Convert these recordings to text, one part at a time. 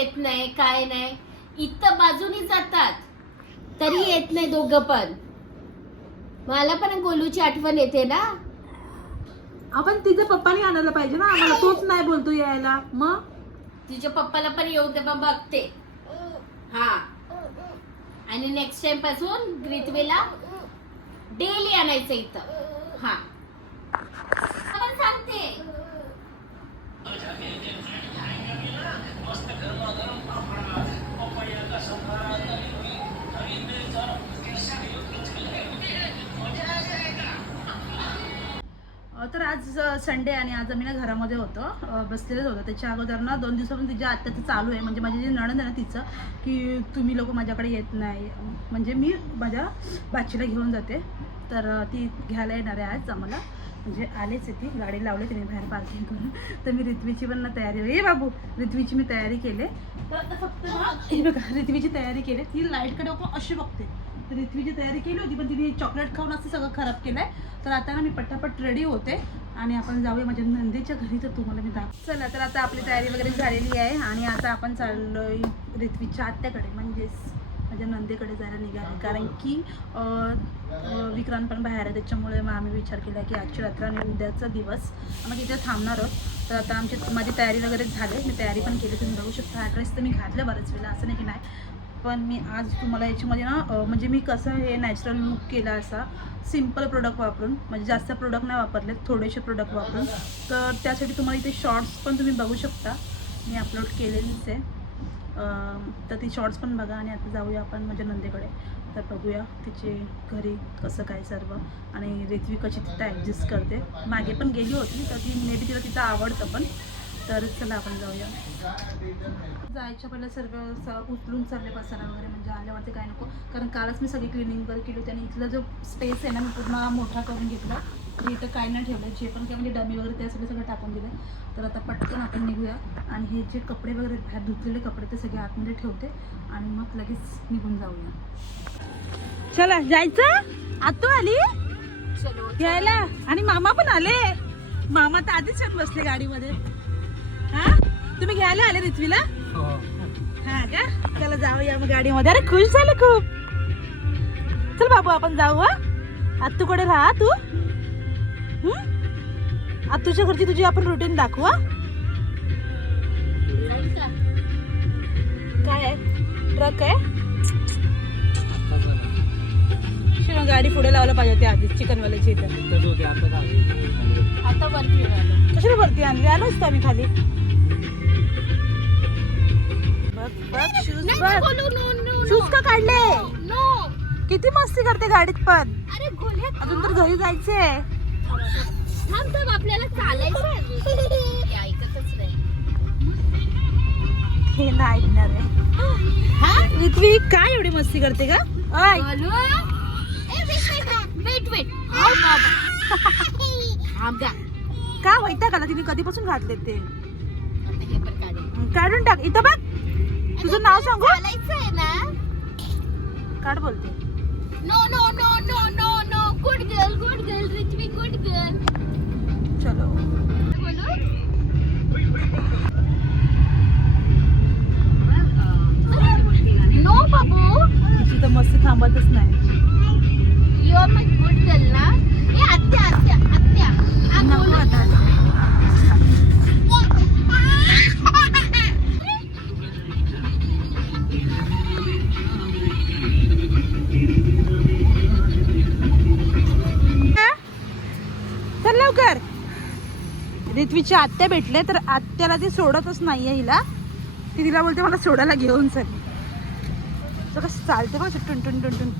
येत नाही काय नाही. इथं बाजूनी जातात. तरी येत नाही दोघं पण. मला पण गोलूची आठवण येते ना. आपण तिच्या पप्पानी आणायला पाहिजे ना. आम्हाला तोच नाही बोलतो यायला. मग? तुझ्या पप्पाला पण येऊ दे मग बघते. हा. आणि नेक्स्ट टाइमपासून ग्रिथवेला डेली आणायचं इथं. हा. आपण सांगते. तर आज संडे आणि आज आम्ही ना घरामध्ये होतो. बसलेलेच होतो. त्याच्या अगोदर ना दोन दिवसापासून तिच्या आत्याचं चालू आहे. म्हणजे माझी जी नणंद आहे ना तिचं की तुम्ही लोक माझ्याकडे येत नाही. म्हणजे मी माझ्या बाचीला घेऊन जाते. तर ती घ्यायला येणार आहे आज आम्हाला. म्हणजे आलेच आहे ती. गाडी लावली तिने बाहेर पार्किंग करून. तर मी रिथवीची पण ना तयारी ए बाबू रिथवीची मी तयारी केले. तर फक्त ना हे बघा रिथवीची तयारी केली. ती लाईटकडे आपण अशी बघते. तर तयारी केली होती पण तिने चॉकलेट खाऊन असं सगळं खराब केलं आहे तर आता ना मी पटापट रेडी होते आणि आपण जाऊया माझ्या नंदीच्या घरी. तर तुम्हाला मी दाख चला तर आता आपली तयारी वगैरे झालेली आहे आणि आता आपण चाललोय रिथवीच्या आत्याकडे म्हणजेच माझ्या नंदेकडे जायला निघाले कारण की विक्रांत पण बाहेर आहे त्याच्यामुळे मग आम्ही विचार केला की आजची रात्र आणि उद्याचा दिवस आम्ही तिथे थांबणार आहोत. तर आता आमची माझी तयारी वगैरे झाली. मी तयारी पण केली तुम्ही बघू शकता. ॲड्रेस तर मी घातलं बरंच वेळा असं नाही की नाही. पण मी आज तुम्हाला याच्यामध्ये ना म्हणजे मी कसं हे नॅचरल लुक केला असा सिंपल प्रोडक्ट वापरून म्हणजे जास्त प्रोडक्ट नाही वापरले थोडेसे प्रोडक्ट वापरून. तर त्यासाठी तुम्हाला इथे शॉर्ट्स पण तुम्ही बघू शकता. मी अपलोड केलेलीच आहे. तर ती शॉर्ट्स पण बघा आणि आता जाऊया आपण माझ्या नंदेकडे. तर बघूया तिचे घरी कसं काय सर्व. आणि रेथवी कशी तिथं ॲडजस्ट करते. मागे पण गेली होती तर ती मे बी तिला तिथं आवडतं पण. तर चला आपण जाऊया. जायच्या पहिलं सर्व उचलून चालले पसारा वगैरे म्हणजे आल्यावरती काय नको. कारण कालच मी सगळी क्लिनिंग वगैरे केली होती आणि इथला जो स्पेस आहे ना मी पूर्ण मोठा करून घेतला. तर इथं काय नाही ठेवलं. जे पण काय म्हणजे डमी वगैरे ते सगळं सगळं टाकून दिलं. तर आता पटकन आपण निघूया. आणि हे जे कपडे वगैरे बाहेर धुतलेले कपडे ते सगळे आतमध्ये ठेवते. आणि मग लगेच निघून जाऊया. चला जायचं? आतू आली? चलो घ्यायला आणि मामा पण आले. मामा तर आधीच बसले गाडीमध्ये. हा? तुम्ही घ्यायला आले रिथवीला हा. का? चला जाऊया मग गाडीमध्ये. अरे खुश झाले खूप. चल बाबू आपण जाऊ हा? आत्तू कडे राहा तू. हम्म? आत्तूच्या घरची तुझी आपण रुटीन दाखवू हा? काय आहे? ट्रक आहे? पुढे लावलं पाहिजे होती आधी चिकनवाल्याची इथं. आता वरती. कशाला वरती आणली? आलो असतो आम्ही खाली. बघ बघ शूज नाही, बघ. Golu, no, no, no. Shoes का काढले? No. किती मस्ती करते गाडीत पण. अरे गोल्या अजून तर घरी जायचंय. थांब थांब आपल्याला चालायचं आहे. हे ऐकतच नाही. हे नाही ऐकणार आहे. हा? रित्वी काय एवढी मस्ती करते का आय वेट वेट हाव बाबा थांब द्या का वैता का तिने कधीपासून घातले ते? आता हे पण काढेल काढून टाक. इथं बघ. तुझं नाव सांगू? चालायचं आहे ना? काढ बोलते. No no no no no no good girl good girl Rithvi good girl चलो. बोलू. नो बाबू. तिची तर मस्ती थांबतच नाही. चल लवकर. आत्या भेटले तर आत्याला ती सोडतच नाहीये हिला. ती तिला बोलते मला सोडायला घेऊन चल. तर कसं चालते बघ टुन टुन टुन टुन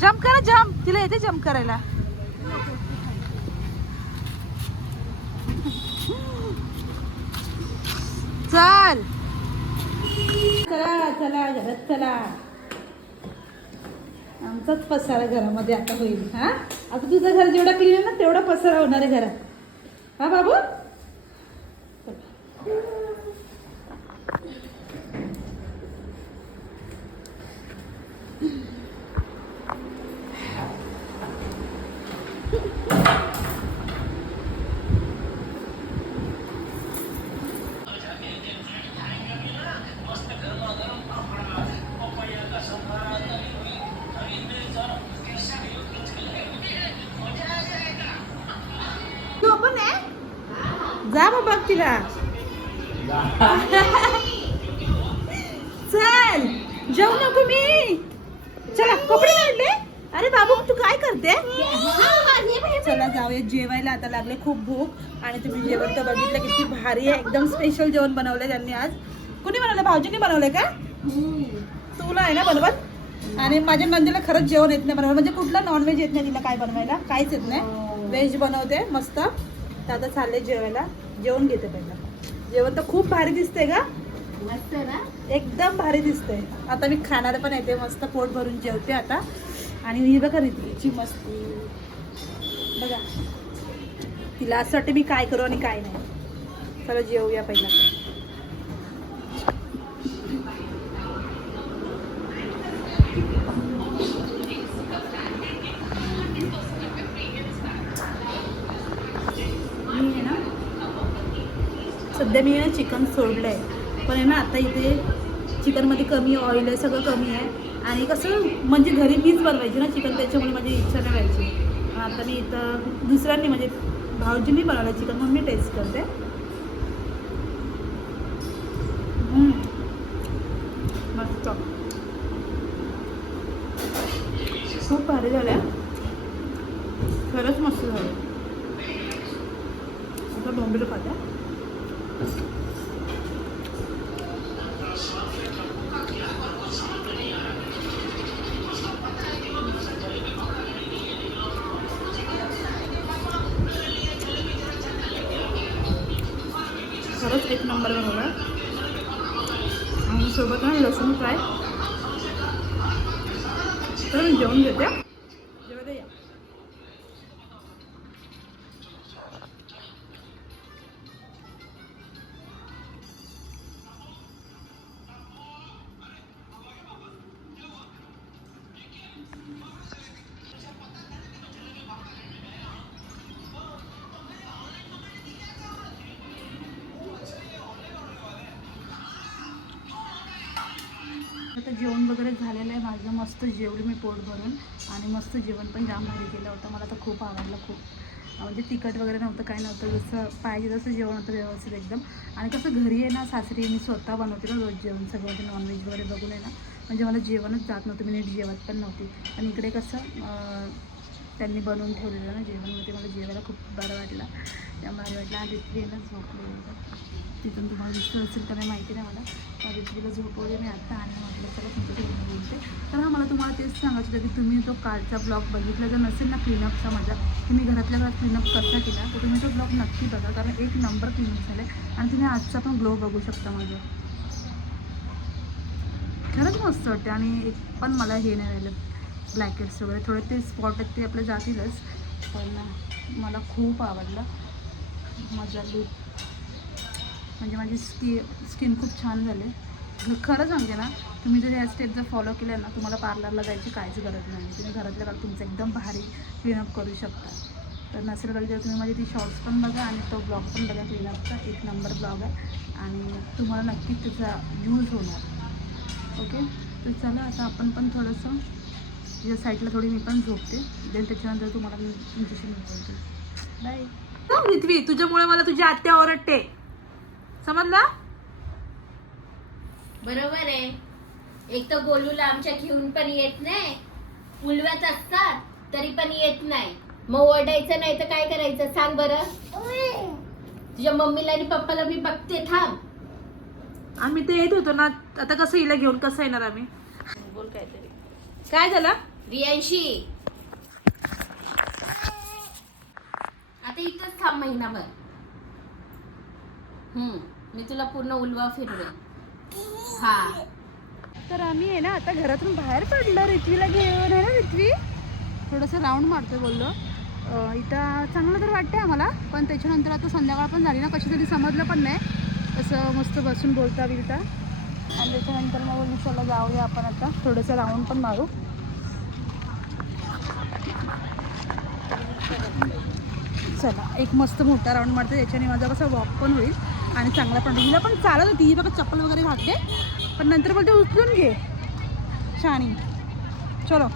जम्प करा जम्प तिला येते जम्प करायला. चल. चला चला घरात चला. आमचाच पसारा घरामध्ये आता होईल हा? आता तुझं घर जेवढा क्लीन आहे ना तेवढा पसारा होणार आहे घरात. हा बाबू? चल जाऊ नको मी चला कपडे घालते अरे बाबू तू काय करते? चला जाऊया. जेवायला आता लागले खूप भूक. आणि तुम्ही जेवण तर बघितलं किती भारी आहे. एकदम स्पेशल जेवण बनवलं त्यांनी आज. कुणी बनवलं भाऊजीने बनवलंय का? तुला आहे ना बरोबर आणि माझ्या नंदीला खरंच जेवण येत नाही बरोबर म्हणजे कुठलं नॉनव्हेज येत नाही तिला काय बनवायला? काहीच येत नाही. व्हेज बनवते मस्त. तर आता चाललंय जेवायला. जेवण घेते पहिलं. जेवण तर खूप भारी दिसते का मस्त ना? एकदम भारी दिसते आता मी खाणार पण येते मस्त पोट भरून जेवते आता. आणि ही बघा रितवीची मस्ती. बघा. तिला असं वाटतं मी काय करू आणि काय नाही. चला जेवूया पहिला. सध्या मी ना चिकन सोडलं आहे पण आहे ना आता इथे चिकनमध्ये कमी ऑइल आहे सगळं कमी आहे. आणि कसं म्हणजे घरी मीच बनवायची ना चिकन त्याच्यामुळे माझी इच्छा नाही व्हायची. आता मी इथं दुसऱ्यांनी म्हणजे भाऊजींनी बनवलं चिकन म्हणून मी टेस्ट करते. मस्त. खूप भारी झाल्या. खरंच मस्त झालं आता बॉम्बेला खात्या खरंच एक नंबर बनवला आणि सोबत ना लसूण फ्राय. तर मी जेवण घेते आता जेवण वगैरे झालेलं आहे माझं. मस्त जेवली मी पोट भरून आणि मस्त जेवण पण जाम भारी केलं होतं. मला तर खूप आवडलं खूप. म्हणजे तिखट वगैरे नव्हतं काय नव्हतं. जसं पाहिजे तसं जेवण होतं व्यवस्थित एकदम. आणि कसं घरी आहे ना सासरी मी स्वतः बनवते ना रोज जेवण. सगळं नॉनव्हेज वगैरे बघून आहे ना. म्हणजे मला जेवणच जात नव्हतं. मी नीट जेवत पण नव्हती. आणि इकडे कसं त्यांनी बनवून ठेवलेलं ना जेवण मग ते मला जेवायला खूप बरं वाटलं. त्या बरं वाटलं आणि झोपलं झोपले तिथून तुम्हाला दिसलं असेल तर नाही माहिती नाही मला. त्या झोपवले मी आत्ता आणि म्हटलं चला तुमच्याकडे बोलते तर हा मला तुम्हाला तेच सांगायचं होतं की तुम्ही तो कालचा ब्लॉग बघितला जर नसेल ना क्लीनअपचा माझा तुम्ही घरातल्या घरात क्लीनअप करता केला तर तुम्ही तो ब्लॉग नक्की बघा. कारण एक नंबर क्लीनअप झाला आहे आणि तुम्ही आजचा पण ग्लो बघू शकता माझं. खरंच मस्त वाटते आणि एक पण मला हे नाही राहिलं. ब्लॅकेट्स वगैरे. थोडे ते स्पॉट आहेत ते आपले जातीलच. पण मला खूप आवडलं. माझा लूक म्हणजे माझी स्की स्किन खूप छान झाली. खरं सांगते ना तुम्ही जर या स्टेप जर फॉलो केल्या ना तुम्हाला पार्लरला जायची काहीच गरज नाही. तुम्ही घरातल्या काल तुमचं एकदम भारी क्लीनअप करू शकता. तर नसेल कधी जर तुम्ही माझी ती शॉर्ट्स पण बघा आणि तो ब्लॉग पण बघा. क्लीनअपचा एक नंबर ब्लॉग आहे. आणि तुम्हाला नक्कीच त्याचा यूज होणार. ओके तर चला आता आपण पण थोडंसं तुझ्या साईडला थोडी मी पण झोपते. देन त्याच्यानंतर तुम्हाला मी तुमच्याशी मी बोलते बाय रिथवी तुझ्यामुळे मला तुझी आत्या ओरडते. समजला? बरोबर आहे. एक तर गोलूला आमच्या घेऊन पण येत नाही. उलव्यात असतात तरी पण येत नाही. मग ओरडायचं नाही तर काय करायचं? सांग बरं. तुझ्या मम्मीला आणि पप्पाला मी बघते थांब. आम्ही ते येत होतो ना. आता कसं हिला घेऊन कसं येणार आम्ही? बोल काहीतरी. काय झालं? रियांशी आता इथंच थांब महिनाभर. हम्म मी तुला पूर्ण उलवा फिरवे हा. तर आम्ही आहे ना आता घरातून बाहेर पडलो रिथवीला घेऊन. आहे ना रिथवी थोडंसं राऊंड मारतोय बोललो. इथं चांगलं तर वाटतंय आम्हाला पण त्याच्यानंतर आता संध्याकाळ पण झाली ना कशी तरी समजलं पण नाही. असं मस्त बसून बोलता बिलता आणि त्याच्यानंतर मग बोलली चला जाऊया आपण आता. थोडंसं राऊंड पण मारू. चला एक मस्त मोठा राऊंड मारते. त्याच्याने माझा कसा वॉक पण होईल आणि चांगला पण हिला पण चालत होती. ही बघा चप्पल वगैरे घालते पण नंतर बोलते उचलून घे. शाणी चलो.